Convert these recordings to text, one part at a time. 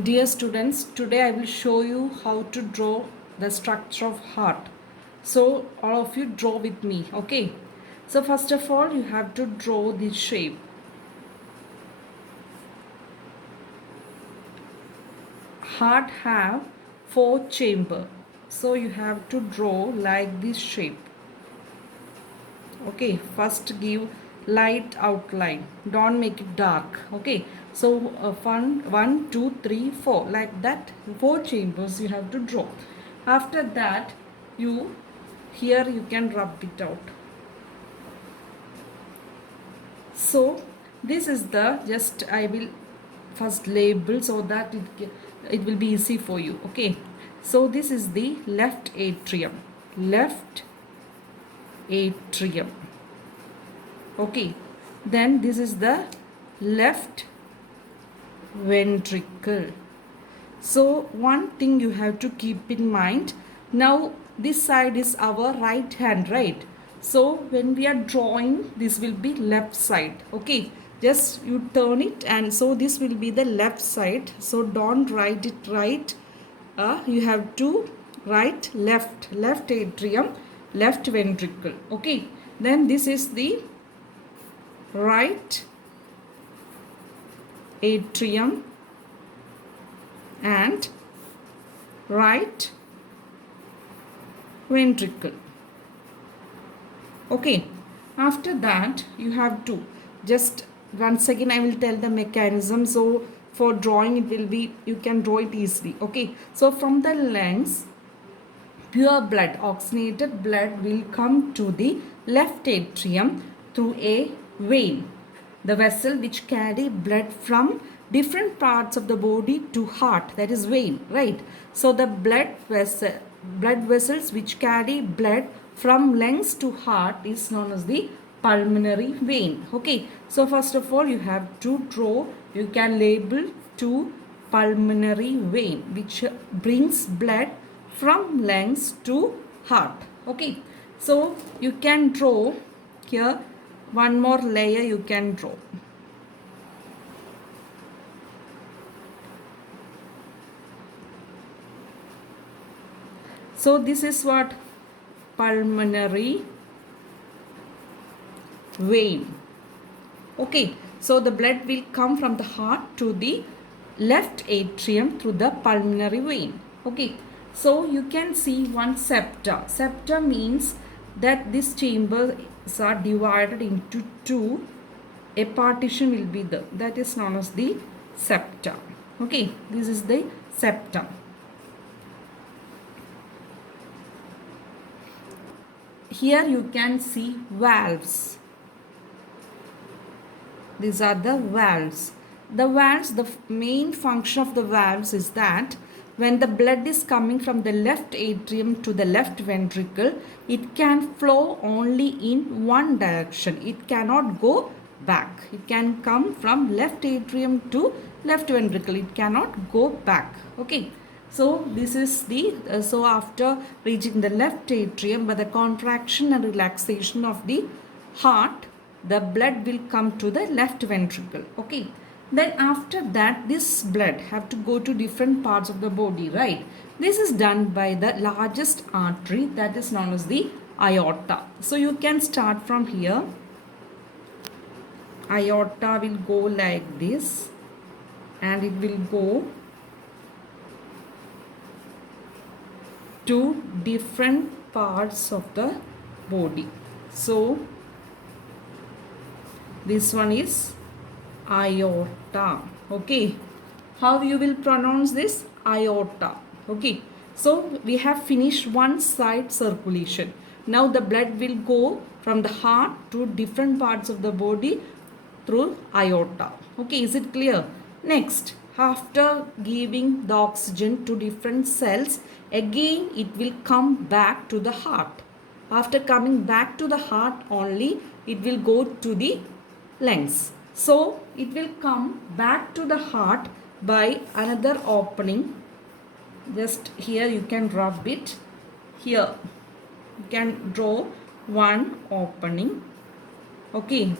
Dear students, today I will show you how to draw the structure of heart. So all of you draw with me, okay? So first of all, you have to draw the shape. Heart have 4 chamber. So you have to draw like this shape. Okay, first give light outline, don't make it dark. Okay, so one, two, three, four, like that 4 chambers you have to draw. After that, you here you can rub it out. So this is the just I will first label so that it will be easy for you. Okay, so this is the left atrium. Left atrium. Okay, then this is the left ventricle. So one thing you have to keep in mind, now this side is our right hand, right? So when we are drawing, this will be left side. Okay, just you turn it, and so this will be the left side. So don't write it right. You have to write left atrium, left ventricle. Okay, then this is the right atrium and right ventricle. Okay, after that you have to just once again I will tell the mechanism. So for drawing it will be, you can draw it easily. Okay, so from the lens, pure blood, oxygenated blood will come to the left atrium through a vein, the vessel which carry blood from different parts of the body to heart, that is vein, right? So the blood vessels which carry blood from lungs to heart is known as the pulmonary vein. Okay, so first of all you have to draw, you can label to pulmonary vein which brings blood from lungs to heart. Okay, so you can draw here one more layer, you can draw. So this is what pulmonary vein. Okay, so the blood will come from the heart to the left atrium through the pulmonary vein. Okay, so you can see one septa. Septa means that this chambers are divided into two. A partition will be there, that is known as the septa. Okay, this is the septum. Here you can see valves. These are the valves. The valves, the main function of the valves is that when the blood is coming from the left atrium to the left ventricle, it can flow only in one direction. It cannot go back. It can come from left atrium to left ventricle. It cannot go back. Okay. So this is the, so after reaching the left atrium, by the contraction and relaxation of the heart, the blood will come to the left ventricle. Okay, then after that this blood have to go to different parts of the body, right? This is done by the largest artery, that is known as the aorta. So you can start from here. Aorta will go like this, and it will go to different parts of the body. So this one is aorta. Okay, how you will pronounce this? Aorta. Okay, so we have finished one side circulation. Now the blood will go from the heart to different parts of the body through aorta. Okay, is it clear? Next, after giving the oxygen to different cells, again it will come back to the heart. After coming back to the heart only, it will go to the lungs. So it will come back to the heart by another opening. Just here you can rub it. Here you can draw one opening. Okay,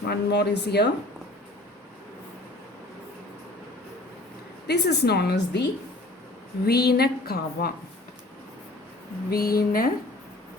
one more is here. This is known as the vena cava. Vena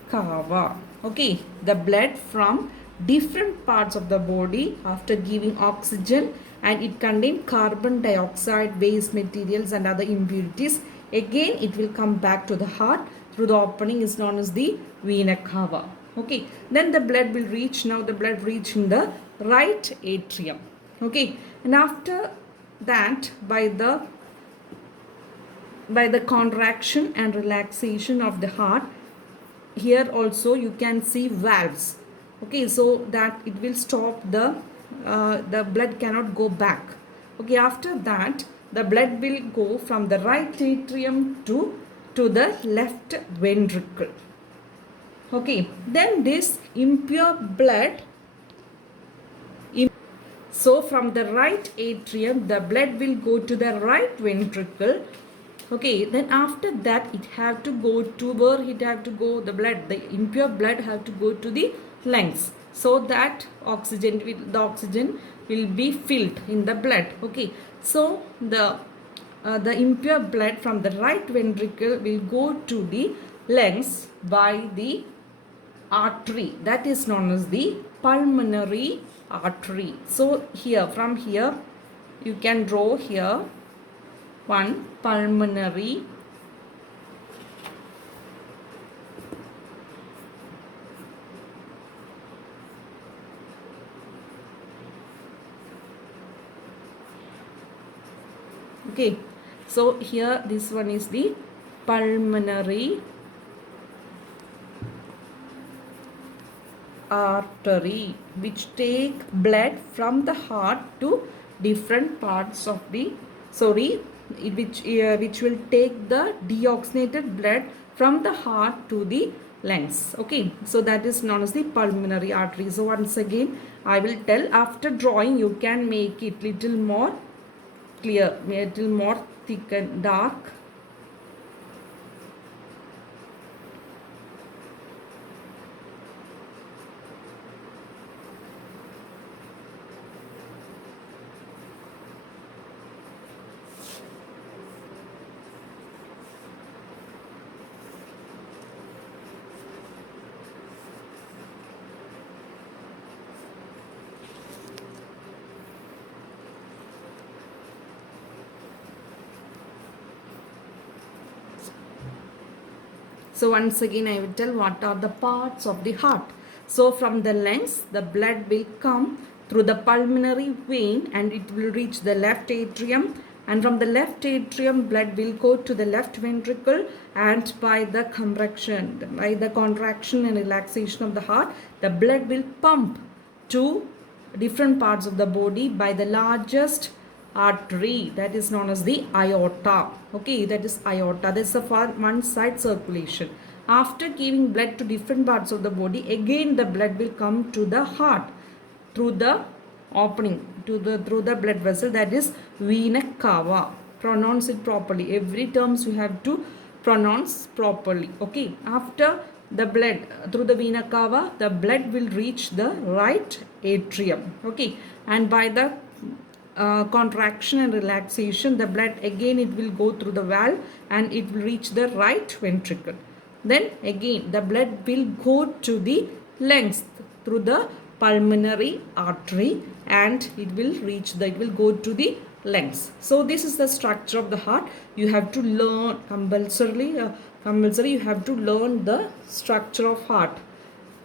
cava. Okay, the blood from different parts of the body after giving oxygen, and it contains carbon dioxide, waste materials and other impurities. Again, it will come back to the heart through the opening is known as the vena cava. Okay, then the blood will reach, now the blood reach in the right atrium. Okay, and after that by the contraction and relaxation of the heart, here also you can see valves. Okay, so that it will stop the blood cannot go back. Okay, after that the blood will go from the right atrium to the left ventricle. Okay, then this impure blood, so from the right atrium the blood will go to the right ventricle. Okay, then after that it have to go to where it have to go, the blood, the impure blood have to go to the lungs, so that the oxygen will be filled in the blood. Okay, so the impure blood from the right ventricle will go to the lungs by the artery that is known as the pulmonary artery. So here, from here you can draw here one pulmonary okay, so here this one is the pulmonary artery which take blood from the heart to different parts of the which will take the deoxygenated blood from the heart to the lungs. Okay, so that is known as the pulmonary artery. So once again I will tell, after drawing you can make it little more clear, little more thick and dark. So once again I will tell what are the parts of the heart. So from the lungs the blood will come through the pulmonary vein and it will reach the left atrium, and from the left atrium blood will go to the left ventricle, and by the contraction and relaxation of the heart the blood will pump to different parts of the body by the largest artery that is known as the aorta. Okay, that is aorta. That's the one side circulation. After giving blood to different parts of the body, again the blood will come to the heart through the opening through the blood vessel, that is vena cava. Pronounce it properly. Every terms you have to pronounce properly. Okay, after the blood through the vena cava, the blood will reach the right atrium. Okay, and by the contraction and relaxation the blood again it will go through the valve and it will reach the right ventricle. Then again the blood will go to the lungs through the pulmonary artery and it will go to the lungs. So this is the structure of the heart. You have to learn compulsory you have to learn the structure of heart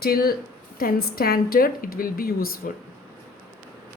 till 10th standard. It will be useful.